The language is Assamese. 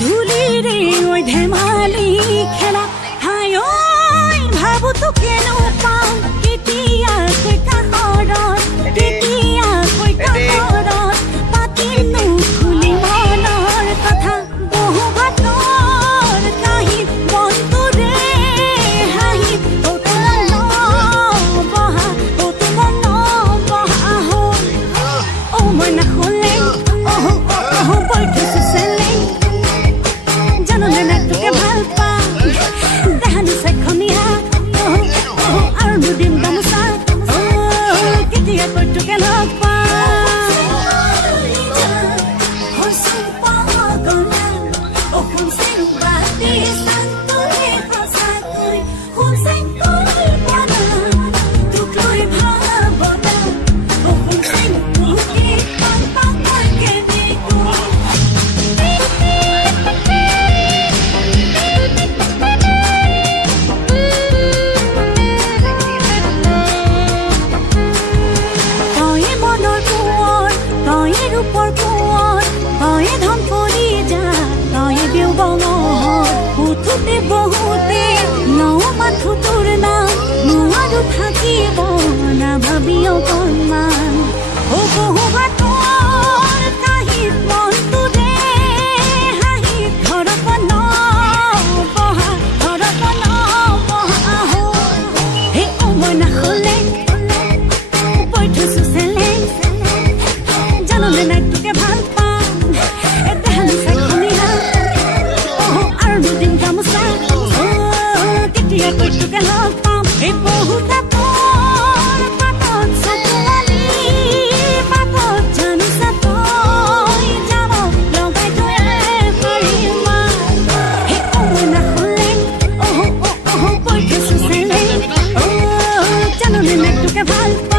ধুলিৰে ধেমালি খেলা হাই ঐ ভাবো তো কেন পাওঁ কেতিয়াকৈ কাষৰত কেতিয়াকৈ কাষৰত পাতিনো খুলি মনৰ কথা বহু বাটৰ কাহি বন্ধুৰে হাঁহি তোমার বহা হ'ল ও মই নাখলে বৈঠছো চেলে জাননে না তোকে ভাল পাওঁ দেহানো চাইখনীয়া আৰু দুদিন গামোচা কেতিয়াকৈ তোকে লগ বহুতে মাথো তোৰ নাম নোৱাৰো থাকিব না ভাবি অকণমান বহু বাটৰ কাহিত মনটোৰে হাঁহি ঘৰত বহা হে মই নাখলে বৈঠছো চেলে জাননে নাই তোকে ভাল পাওঁ দেহানো চাইখনীয়া আৰু দুদিন গামোচা কেতিয়াকৈ তোকে লগ পাওঁ এই বহুত পাতত জানোচা তই যাব লগাই থৈ পাৰিম সেই মই নাখলে বৈঠছো চেলে জাননে নাই তোকে ভাল পাওঁ